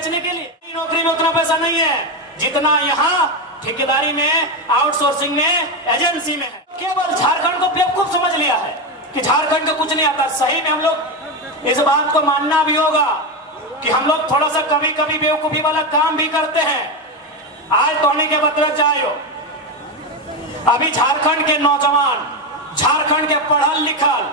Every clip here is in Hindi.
बेचने के लिए। नौकरी में उतना पैसा नहीं है जितना यहाँ ठेकेदारी में, आउटसोर्सिंग में, एजेंसी में है। केवल झारखंड को बेवकूफ समझ लिया है कि झारखंड को कुछ नहीं आता। सही में हम लोग इस बात को मानना भी होगा कि हम लोग थोड़ा सा कभी कभी बेवकूफी वाला काम भी करते हैं। आज तोड़ने के बदले जायो, अभी झारखंड के नौजवान, झारखंड के पढ़ल लिखल,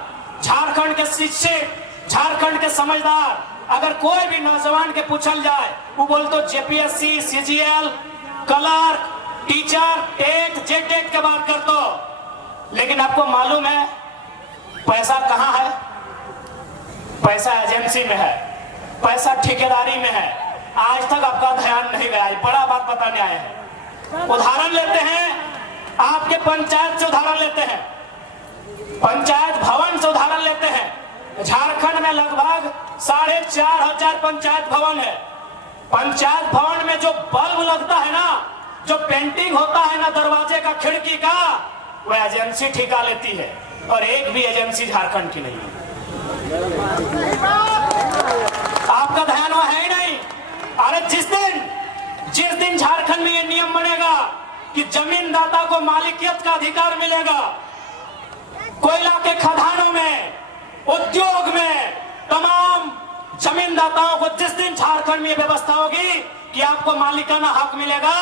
झारखंड के शिक्षित, झारखंड के समझदार, अगर कोई भी नौजवान के पूछल जाए, वो बोल तो JPSC, CGL, clerk, teacher, TET, JTET की बात कर दो। लेकिन आपको मालूम है पैसा कहाँ है? पैसा एजेंसी में है, पैसा ठेकेदारी में है। आज तक आपका ध्यान नहीं गया। बड़ा बात बताने आए हैं। उदाहरण लेते हैं, आपके पंचायत से उदाहरण लेते हैं, पंचायत भवन से उदाहरण लेते हैं। झारखंड में लगभग 4,500 पंचायत भवन है। पंचायत भवन में जो बल्ब लगता है ना, जो पेंटिंग होता है ना दरवाजे का, खिड़की का, वह एजेंसी ठेका लेती है। और एक भी एजेंसी झारखंड की नहीं है। आपका ध्यान वहां है ही नहीं। अरे जिस दिन झारखंड में ये नियम बनेगा कि जमीनदाता को मालिकियत का अधिकार मिलेगा, कोयला के खदानों में, उद्योग में, तमाम जमीनदाताओं को जिस दिन झारखंड में व्यवस्था होगी कि आपको मालिकाना हक मिलेगा,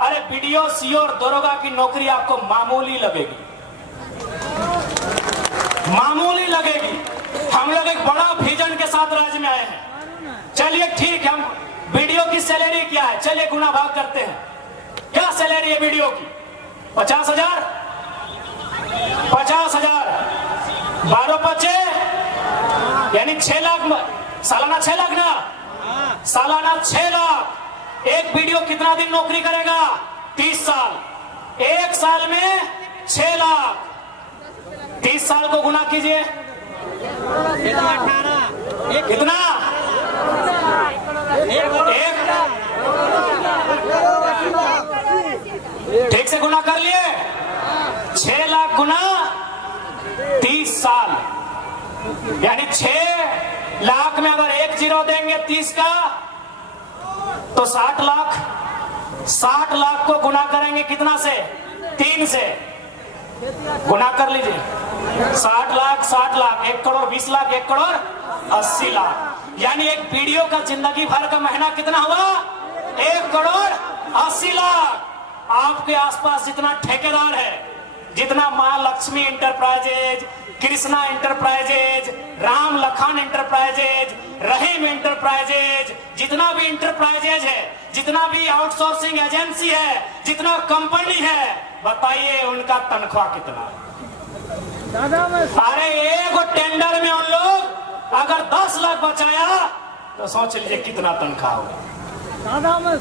अरे बीडीओ, सीओ और दरोगा की नौकरी आपको मामूली लगेगी, मामूली लगेगी। हम लोग एक बड़ा विजन के साथ राज्य में आए हैं। चलिए ठीक है, हम बीडीओ की सैलरी क्या है, चलिए गुना भाग करते हैं। क्या सैलरी है बीडीओ की? 50,000, 50,000, 12/5 यानी 6 लाख, सालाना 6 लाख ना, सालाना 6 लाख। एक बीडीओ कितना दिन नौकरी करेगा? 30 साल। एक साल में 6 लाख, 30 साल को गुना कीजिए, कितना? ठीक से गुना कर लिए, 6 लाख गुना 30 साल, यानी 6 लाख में अगर 1 जीरो देंगे 30 का तो 60 लाख। 60 लाख को गुना करेंगे कितना से? 3 से। गुना कर लीजिए, 60 लाख, 60 लाख, 1 करोड़ 20 लाख, 1 करोड़ 80 लाख। यानी एक बीडीओ का जिंदगी भर का महीना कितना हुआ? 1 करोड़ 80 लाख। आपके आसपास जितना ठेकेदार है, जितना मां Lakshmi enterprises, Krishna enterprises, Ram Lakhan enterprises, Rahim enterprises, जितना भी इंटरप्राइजेज है, जितना भी आउटसोर्सिंग एजेंसी है, जितना कंपनी है, बताइए उनका तनख्वाह कितना है? अरे एक टेंडर में उन लोग अगर 10 लाख बचाया तो सोच लीजिए कितना तनख्वाह होगा।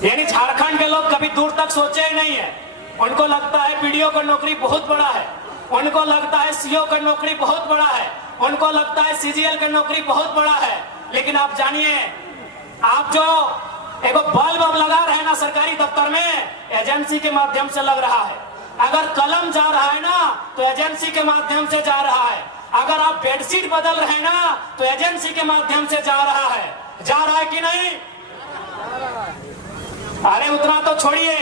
यानी झारखंड के लोग कभी दूर तक सोचे ही नहीं है। उनको लगता है बीडीओ का नौकरी बहुत बड़ा है, उनको लगता है सीओ का नौकरी बहुत बड़ा है, उनको लगता है सीजीएल का नौकरी बहुत बड़ा है। लेकिन आप जानिए, आप जो एक बल्ब अब लगा रहे हैं ना सरकारी दफ्तर में, एजेंसी के माध्यम से लग रहा है। अगर कलम जा रहा है ना तो एजेंसी के माध्यम से जा रहा है। अगर आप बेडशीट बदल रहे हैं ना तो एजेंसी के माध्यम से जा रहा है। जा रहा है कि नहीं? अरे उतना तो छोड़िए,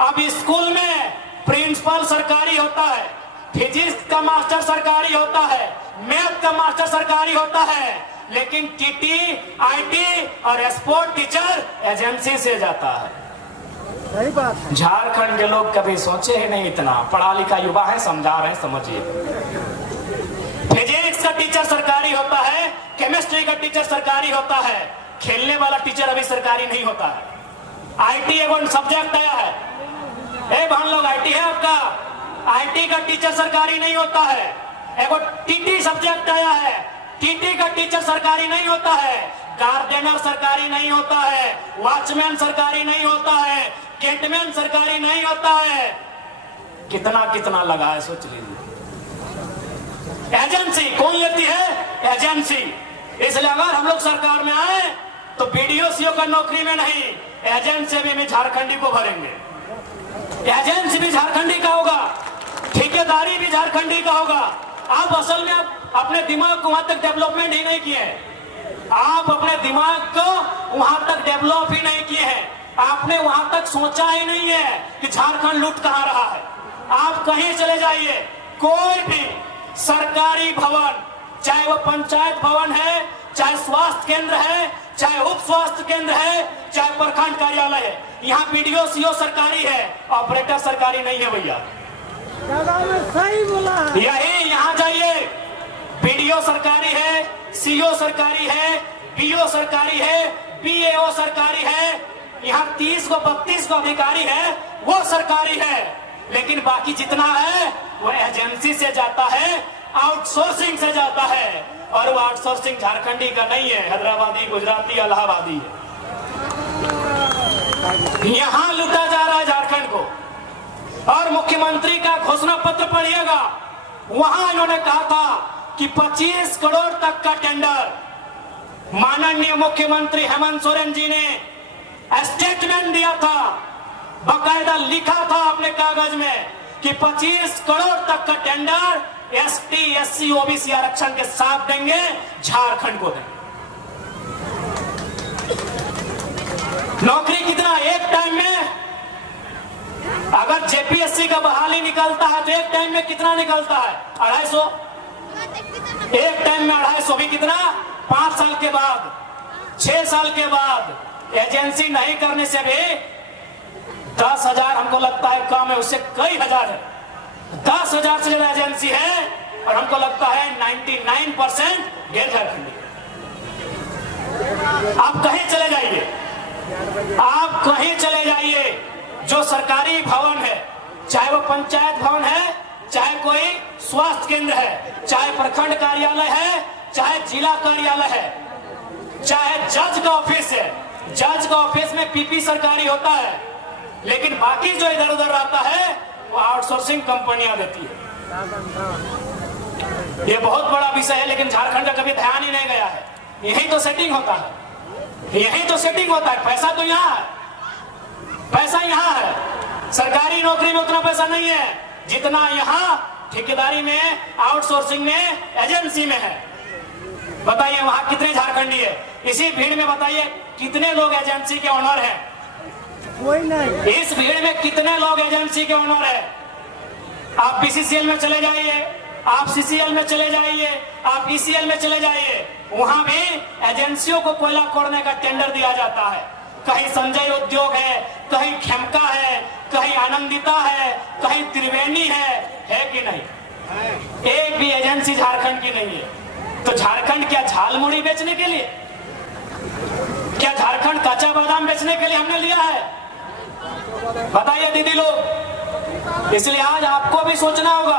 अब स्कूल में प्रिंसिपल सरकारी होता है, फिजिक्स का मास्टर सरकारी होता है, मैथ का मास्टर सरकारी होता है, लेकिन टीटी, आईटी और स्पोर्ट टीचर एजेंसी से जाता है। सही बात। झारखंड के लोग कभी सोचे ही नहीं इतना। पढ़ा लिखा युवा है, समझा रहे हैं, समझिए। फिजिक्स का टीचर सरकारी होता है, केमिस्ट्री का टीचर सरकारी होता है, खेलने वाला टीचर अभी सरकारी नहीं होता है। आईटी एवं सब्जेक्ट आया है, ए भान लोग आईटी है आपका, आईटी का टीचर सरकारी नहीं होता है। एगो टीटी सब्जेक्ट आया है, टीटी का टीचर सरकारी नहीं होता है, गार्डनर सरकारी नहीं होता है, वॉचमैन सरकारी नहीं होता है, गेटमैन सरकारी नहीं होता है। कितना कितना लगा है सोच लीजिए। एजेंसी कौन लेती है? एजेंसी। इसलिए अगर हम लोग सरकार में आए तो बीडीओ सीओ का नौकरी में नहीं, एजेंसी में भी झारखंडी को भरेंगे। एजेंसी भी झारखंडी का होगा, ठेकेदारी भी झारखंडी का होगा। आप असल में आप अपने दिमाग को वहां तक डेवलपमेंट ही नहीं किए। आप आप अपने दिमाग को वहां तक डेवलप ही नहीं किए हैं। आपने वहां तक सोचा ही नहीं है कि झारखंड लूट कहां रहा है। आप कहीं चले जाइए, कोई भी सरकारी भवन, चाहे वो पंचायत भवन है, चाहे स्वास्थ्य केंद्र है, चाहे उप स्वास्थ्य केंद्र है, चाहे प्रखंड कार्यालय है, यहाँ पीडीओ सीओ सरकारी है, ऑपरेटर सरकारी नहीं है भैया। सही बोला है। यही यहाँ जाइए, पीडीओ सरकारी है, सीओ सरकारी है, बीओ सरकारी है, बीएओ सरकारी है, यहाँ 30 को 32 को अधिकारी है, वो सरकारी है। लेकिन बाकी जितना है वो एजेंसी से जाता है, आउटसोर्सिंग से जाता है, और वो आउटसोर्सिंग झारखंडी का नहीं है, हैदराबादी, गुजराती, इलाहाबादी है। यहां लूटा जा रहा है झारखंड को। और मुख्यमंत्री का घोषणा पत्र पढ़िएगा, वहां इन्होंने कहा था कि 25 करोड़ तक का टेंडर। माननीय मुख्यमंत्री हेमंत सोरेन जी ने स्टेटमेंट दिया था, बाकायदा लिखा था अपने कागज में कि 25 करोड़ तक का टेंडर एसटी, एससी, ओबीसी आरक्षण के साथ देंगे, झारखंड को देंगे। नौकरी कितना एक टाइम में, अगर जेपीएससी का बहाली निकलता है तो एक टाइम में कितना निकलता है? 250। एक टाइम में 250 भी कितना? 5 साल के बाद, 6 साल के बाद। एजेंसी नहीं करने से भी 10,000 हमको लगता है कम है, उससे कई हजार है। 10,000 से ज्यादा एजेंसी है, और हमको लगता है 99% गैर झारखंडी। आप कहीं चले जाइए, आप कहीं चले जाइए, जो सरकारी भवन है, चाहे वो पंचायत भवन है, चाहे कोई स्वास्थ्य केंद्र है, चाहे प्रखंड कार्यालय है, चाहे जिला कार्यालय है, चाहे जज का ऑफिस है, जज का ऑफिस में पीपी सरकारी होता है, लेकिन बाकी जो इधर उधर रहता है वो आउटसोर्सिंग कंपनियां देती है। ये बहुत बड़ा विषय है, लेकिन झारखंड का कभी ध्यान ही नहीं गया है। यही तो सेटिंग होता है, यही तो सेटिंग होता है। पैसा तो यहाँ है, पैसा यहाँ है। सरकारी नौकरी में उतना पैसा नहीं है जितना यहाँ ठेकेदारी में, आउटसोर्सिंग में, एजेंसी में है। बताइए वहां कितने झारखंडी है? इसी भीड़ में बताइए कितने लोग एजेंसी के ओनर हैं? कोई नहीं। इस भीड़ में कितने लोग एजेंसी के ओनर है? आप बीसीसीएल में चले जाइए, आप सीसीएल में चले जाइए, आप ईसीएल में चले जाइए, वहां भी एजेंसियों को कोयला खोदने का टेंडर दिया जाता है। कहीं संजय उद्योग है, कहीं खेमका है, कहीं आनंदिता है, कहीं त्रिवेणी है कि नहीं? एक भी एजेंसी झारखंड की नहीं है। तो झारखंड क्या झालमुड़ी बेचने के लिए? क्या झारखंड कच्चा बादाम बेचने के लिए हमने लिया है? बताइए दीदी लोग। इसलिए आज आपको भी सोचना होगा